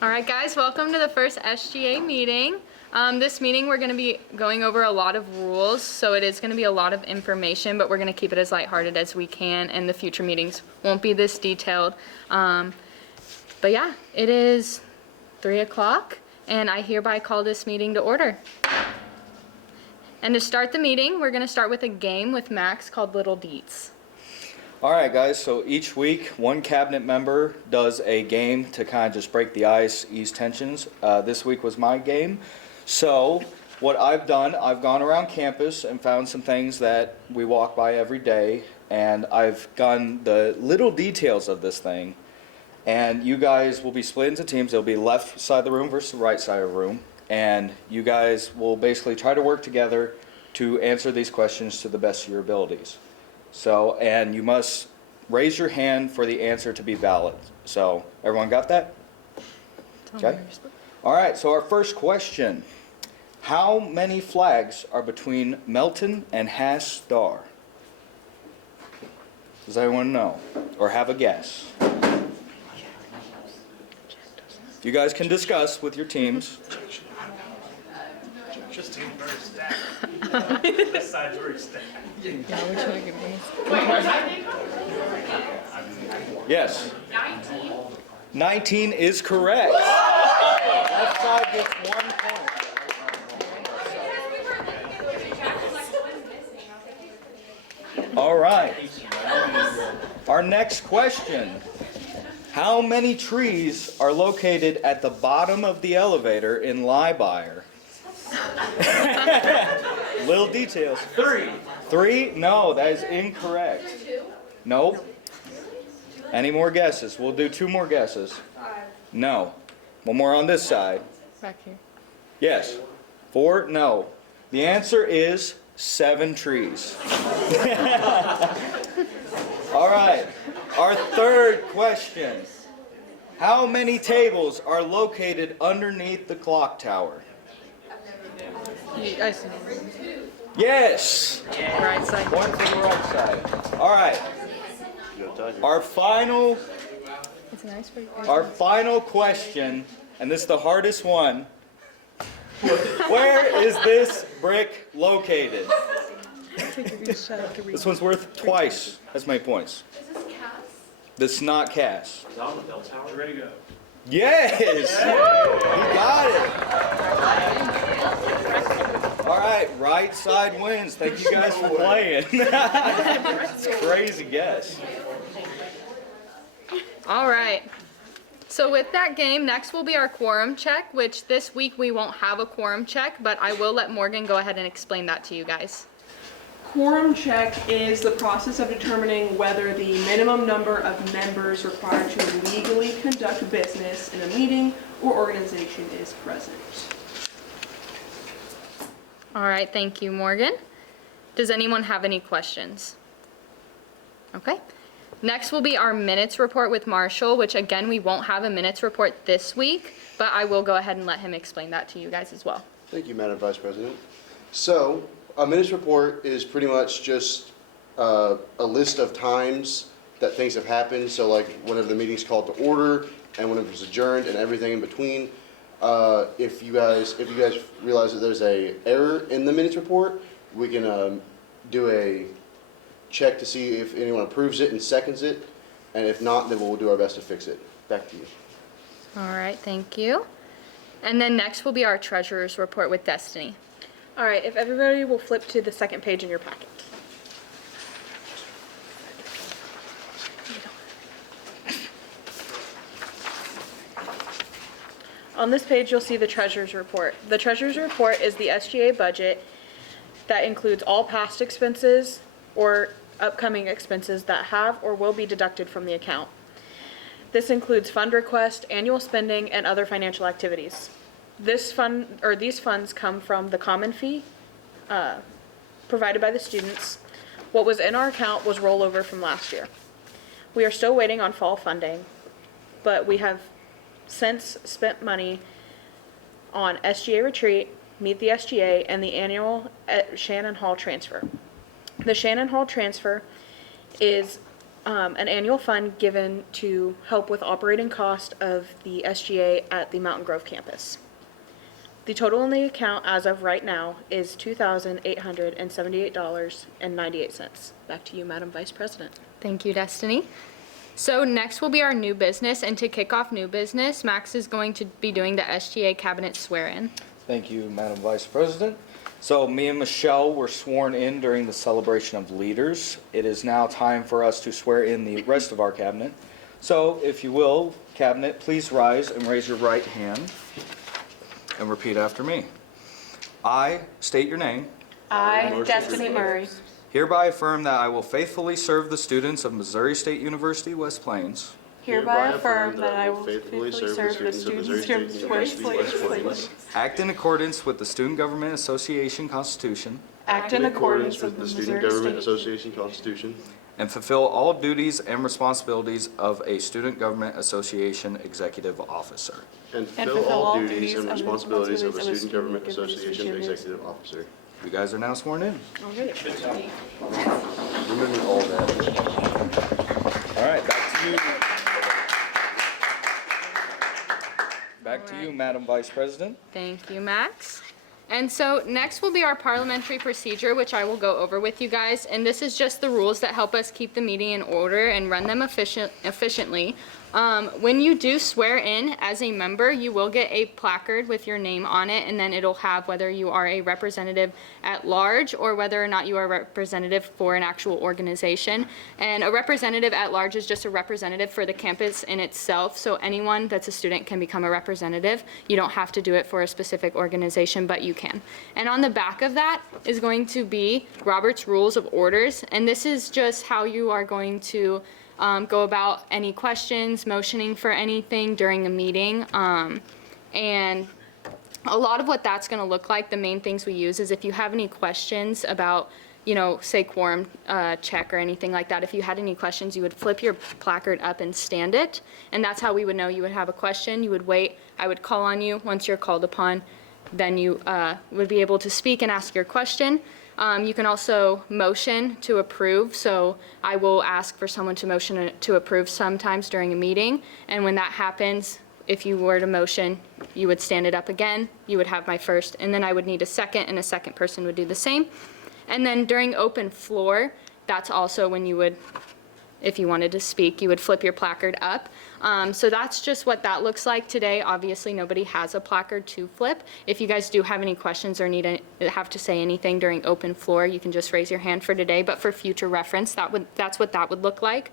All right, guys, welcome to the first SGA meeting. This meeting, we're going to be going over a lot of rules, so it is going to be a lot of information, but we're going to keep it as lighthearted as we can, and the future meetings won't be this detailed. But yeah, it is 3 o'clock, and I hereby call this meeting to order. And to start the meeting, we're going to start with a game with Max called Little Deets. All right, guys, so each week, one cabinet member does a game to kind of just break the ice, ease tensions. This week was my game. So what I've done, I've gone around campus and found some things that we walk by every day, and I've done the little details of this thing. And you guys will be split into teams. It'll be left side of the room versus the right side of the room. And you guys will basically try to work together to answer these questions to the best of your abilities. So, and you must raise your hand for the answer to be valid. So, everyone got that? Okay. All right, so our first question. How many flags are between Melton and Hass-Star? Does anyone know or have a guess? You guys can discuss with your teams. Just in very stacked. This side's very stacked. Yes. 19 is correct. Left side gets 1 point. All right. Our next question. How many trees are located at the bottom of the elevator in Liebeyer? Little details. 3. 3? No, that is incorrect. Nope. Any more guesses? We'll do 2 more guesses. 5. No. One more on this side. Back here. Yes. 4? No. The answer is 7 trees. All right. Our third question. How many tables are located underneath the clock tower? I see. Yes. Right side. 1 for the right side. All right. Our final question, and this is the hardest one. Where is this brick located? This one's worth twice as many points. Is this Cass? This is not Cass. Is that on the bell tower? Ready to go. Yes! You got it. All right, right side wins. Thank you guys for playing. It's a crazy guess. All right. So with that game, next will be our quorum check, which this week we won't have a quorum check, but I will let Morgan go ahead and explain that to you guys. Quorum check is the process of determining whether the minimum number of members required to legally conduct business in a meeting or organization is present. All right, thank you, Morgan. Does anyone have any questions? Okay. Next will be our minutes report with Marshall, which again, we won't have a minutes report this week, but I will go ahead and let him explain that to you guys as well. Thank you, Madam Vice President. So, a minutes report is pretty much just a list of times that things have happened. So, like whenever the meeting's called to order and whenever it's adjourned and everything in between. If you guys realize that there's a error in the minutes report, we can do a check to see if anyone approves it and seconds it, and if not, then we'll do our best to fix it. Back to you. All right, thank you. And then next will be our treasurer's report with Destiny. All right, if everybody will flip to the second page in your packet. On this page, you'll see the treasurer's report. The treasurer's report is the SGA budget that includes all past expenses or upcoming expenses that have or will be deducted from the account. This includes fund request, annual spending, and other financial activities. These funds come from the common fee provided by the students. What was in our account was rollover from last year. We are still waiting on fall funding, but we have since spent money on SGA retreat, Meet the SGA, and the annual Shannon Hall transfer. The Shannon Hall transfer is an annual fund given to help with operating cost of the SGA at the Mountain Grove campus. The total in the account as of right now is $2,878.98. Back to you, Madam Vice President. Thank you, Destiny. So next will be our new business, and to kick off new business, Max is going to be doing the SGA cabinet swear-in. Thank you, Madam Vice President. So me and Michelle were sworn in during the celebration of leaders. It is now time for us to swear in the rest of our cabinet. So if you will, cabinet, please rise and raise your right hand and repeat after me. I state your name. I, Destiny Murray, Hereby affirm that I will faithfully serve the students of Missouri State University, West Plains, hereby affirm that I will faithfully serve the students of Missouri State University, act in accordance with the Student Government Association Constitution, act in accordance with the Student Government Association Constitution, and fulfill all duties and responsibilities of a Student Government Association Executive Officer. and fulfill all duties and responsibilities of a Student Government Association Executive Officer. You guys are now sworn in. Remember all that. All right, back to you. Back to you, Madam Vice President. Thank you, Max. And so next will be our parliamentary procedure, which I will go over with you guys. And this is just the rules that help us keep the meeting in order and run them efficiently. When you do swear in as a member, you will get a placard with your name on it, and then it'll have whether you are a representative at large or whether or not you are a representative for an actual organization. And a representative at large is just a representative for the campus in itself, so anyone that's a student can become a representative. You don't have to do it for a specific organization, but you can. And on the back of that is going to be Robert's Rules of Orders, and this is just how you are going to go about any questions, motioning for anything during a meeting. And a lot of what that's going to look like, the main things we use is if you have any questions about, you know, say quorum check or anything like that, if you had any questions, you would flip your placard up and stand it. And that's how we would know you would have a question. You would wait. I would call on you. Once you're called upon, then you would be able to speak and ask your question. You can also motion to approve, so I will ask for someone to motion to approve sometimes during a meeting, and when that happens, if you were to motion, you would stand it up again, you would have my first, and then I would need a second, and a second person would do the same. And then during open floor, that's also when you would, if you wanted to speak, you would flip your placard up. So that's just what that looks like today. Obviously, nobody has a placard to flip. If you guys do have any questions or have to say anything during open floor, you can just raise your hand for today. But for future reference, that's what that would look like.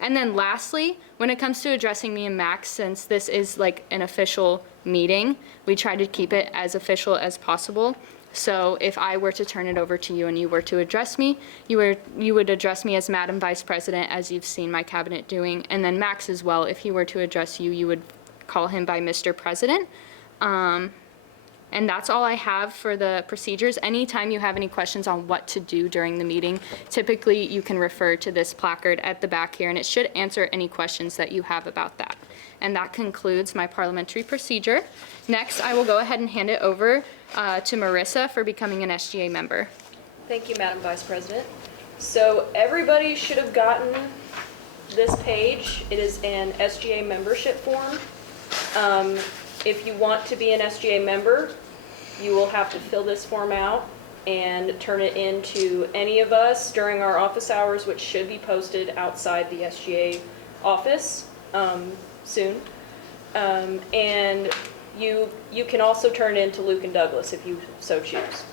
And then lastly, when it comes to addressing me and Max, since this is like an official meeting, we try to keep it as official as possible. So if I were to turn it over to you and you were to address me, you would address me as Madam Vice President, as you've seen my cabinet doing, and then Max as well. If he were to address you, you would call him by Mr. President. And that's all I have for the procedures. Anytime you have any questions on what to do during the meeting, typically you can refer to this placard at the back here, and it should answer any questions that you have about that. And that concludes my parliamentary procedure. Next, I will go ahead and hand it over to Marissa for becoming an SGA member. Thank you, Madam Vice President. So everybody should have gotten this page. It is an SGA membership form. If you want to be an SGA member, you will have to fill this form out and turn it in to any of us during our office hours, which should be posted outside the SGA office soon. And you can also turn it in to Luke and Douglas if you so choose.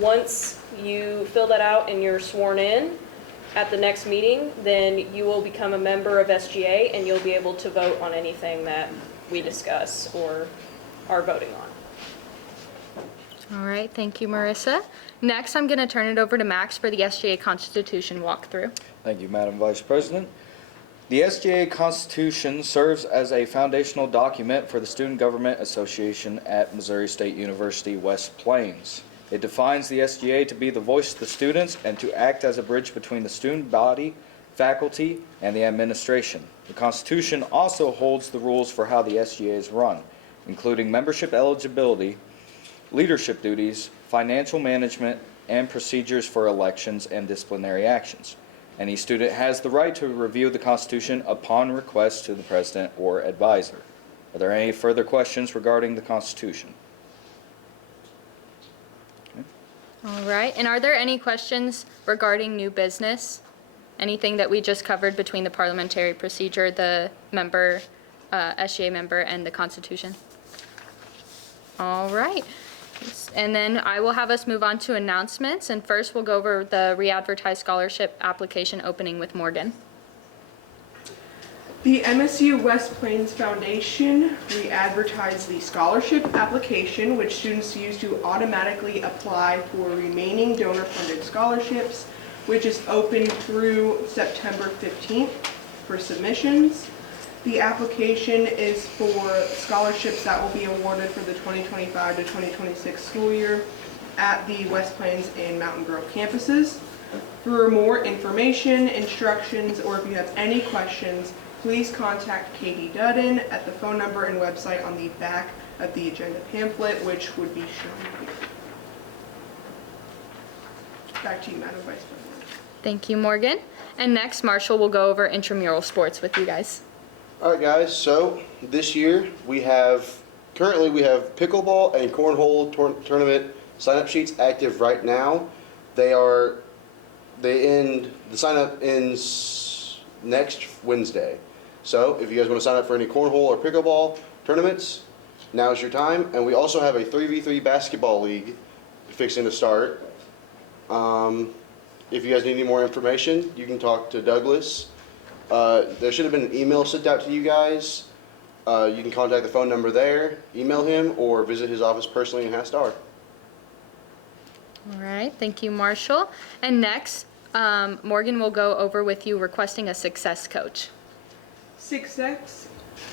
Once you fill that out and you're sworn in at the next meeting, then you will become a member of SGA and you'll be able to vote on anything that we discuss or are voting on. All right, thank you, Marissa. Next, I'm going to turn it over to Max for the SGA Constitution walkthrough. Thank you, Madam Vice President. The SGA Constitution serves as a foundational document for the Student Government Association at Missouri State University, West Plains. It defines the SGA to be the voice of the students and to act as a bridge between the student body, faculty, and the administration. The Constitution also holds the rules for how the SGA is run, including membership eligibility, leadership duties, financial management, and procedures for elections and disciplinary actions. Any student has the right to review the Constitution upon request to the president or advisor. Are there any further questions regarding the Constitution? All right, and are there any questions regarding new business? Anything that we just covered between the parliamentary procedure, the member, SGA member, and the Constitution? All right. And then I will have us move on to announcements, and first we'll go over the re-advertised scholarship application opening with Morgan. The MSU West Plains Foundation re-advertised the scholarship application, which students use to automatically apply for remaining donor-funded scholarships, which is open through September 15th for submissions. The application is for scholarships that will be awarded for the 2025 to 2026 school year at the West Plains and Mountain Grove campuses. For more information, instructions, or if you have any questions, please contact Katie Dudden at the phone number and website on the back of the agenda pamphlet, which would be shown here. Back to you, Madam Vice President. Thank you, Morgan. And next, Marshall will go over intramural sports with you guys. All right, guys, so this year currently we have pickleball and cornhole tournament sign-up sheets active right now. The sign-up ends next Wednesday. So if you guys want to sign up for any cornhole or pickleball tournaments, now's your time. And we also have a 3v3 basketball league fixing to start. If you guys need any more information, you can talk to Douglas. There should have been an email sent out to you guys. You can contact the phone number there, email him, or visit his office personally in Hastar. All right, thank you, Marshall. And next, Morgan will go over with you requesting a success coach. Success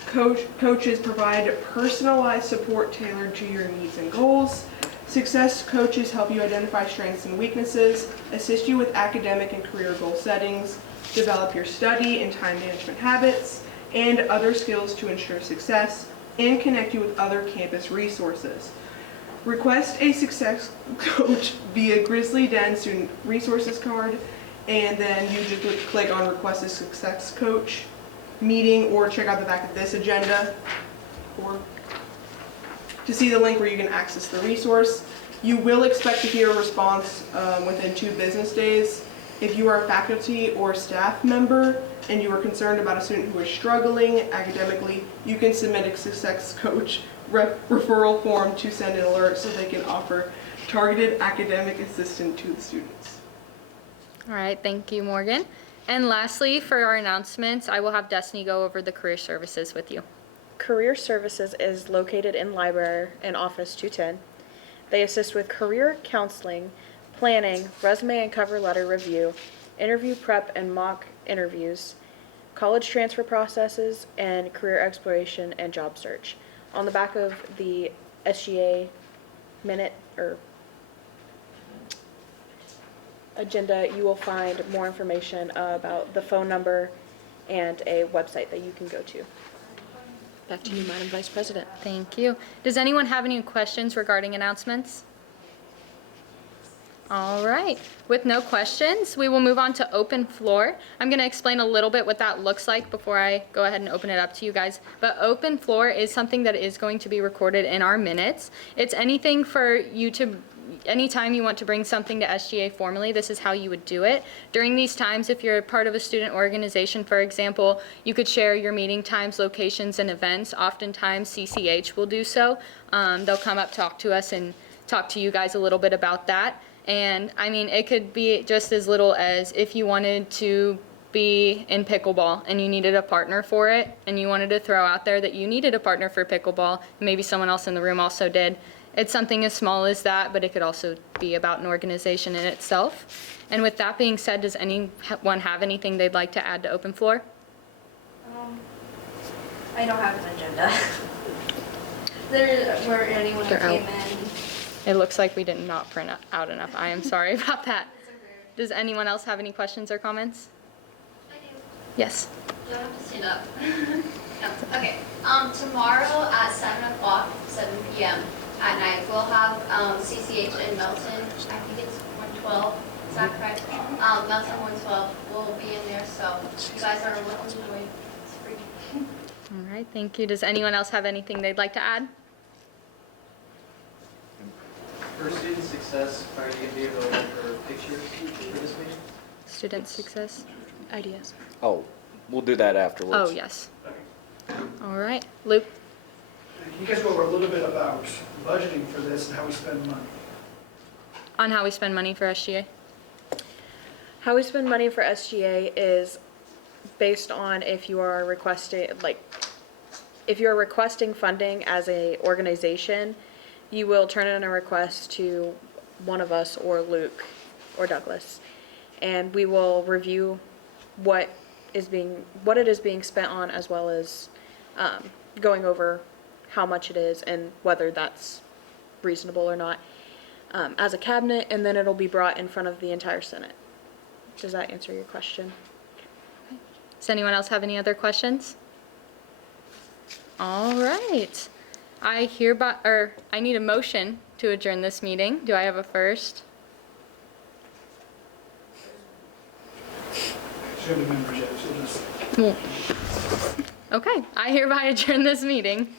coaches provide personalized support tailored to your needs and goals. Success coaches help you identify strengths and weaknesses, assist you with academic and career goal settings, develop your study and time management habits, and other skills to ensure success, and connect you with other campus resources. Request a success coach via Grizzly Den Student Resources card, and then you just click on Request a Success Coach meeting, or check out the back of this agenda to see the link where you can access the resource. You will expect to hear a response within 2 business days. If you are a faculty or staff member and you are concerned about a student who is struggling academically, you can submit a success coach referral form to send an alert so they can offer targeted academic assistance to the students. All right, thank you, Morgan. And lastly, for our announcements, I will have Destiny go over the career services with you. Career Services is located in Library and Office 210. They assist with career counseling, planning, resume and cover letter review, interview prep and mock interviews, college transfer processes, and career exploration and job search. On the back of the SGA minute or agenda, you will find more information about the phone number and a website that you can go to. Back to you, Madam Vice President. Thank you. Does anyone have any questions regarding announcements? All right, with no questions, we will move on to open floor. I'm going to explain a little bit what that looks like before I go ahead and open it up to you guys. But open floor is something that is going to be recorded in our minutes. It's anything for you to, anytime you want to bring something to SGA formally, this is how you would do it. During these times, if you're a part of a student organization, for example, you could share your meeting times, locations, and events. Oftentimes, CCH will do so. They'll come up, talk to us, and talk to you guys a little bit about that. And I mean, it could be just as little as if you wanted to be in pickleball and you needed a partner for it, and you wanted to throw out there that you needed a partner for pickleball, maybe someone else in the room also did. It's something as small as that, but it could also be about an organization in itself. And with that being said, does anyone have anything they'd like to add to open floor? I don't have an agenda. There were anyone who came in. It looks like we did not print out enough. I am sorry about that. Does anyone else have any questions or comments? I do. Yes. You don't have to stand up. No. Okay. Tomorrow at 7 o'clock, 7 p.m. at night, we'll have CCH in Melton. I think it's 112 Zach Price, Melton 112 will be in there, so if you guys are welcome to join. It's free. All right, thank you. Does anyone else have anything they'd like to add? For student success, are you going to be available for pictures for this meeting? Student success? Ideas. Oh, we'll do that afterwards. Oh, yes. All right, Luke? Can you guys go over a little bit about budgeting for this and how we spend money? On how we spend money for SGA? How we spend money for SGA is based on if you are requesting, if you're requesting funding as a organization, you will turn in a request to one of us or Luke or Douglas. And we will review what it is being spent on, as well as going over how much it is and whether that's reasonable or not, as a cabinet, and then it'll be brought in front of the entire Senate. Does that answer your question? Does anyone else have any other questions? All right. I need a motion to adjourn this meeting. Do I have a first? Should have been rejected. Okay, I hereby adjourn this meeting.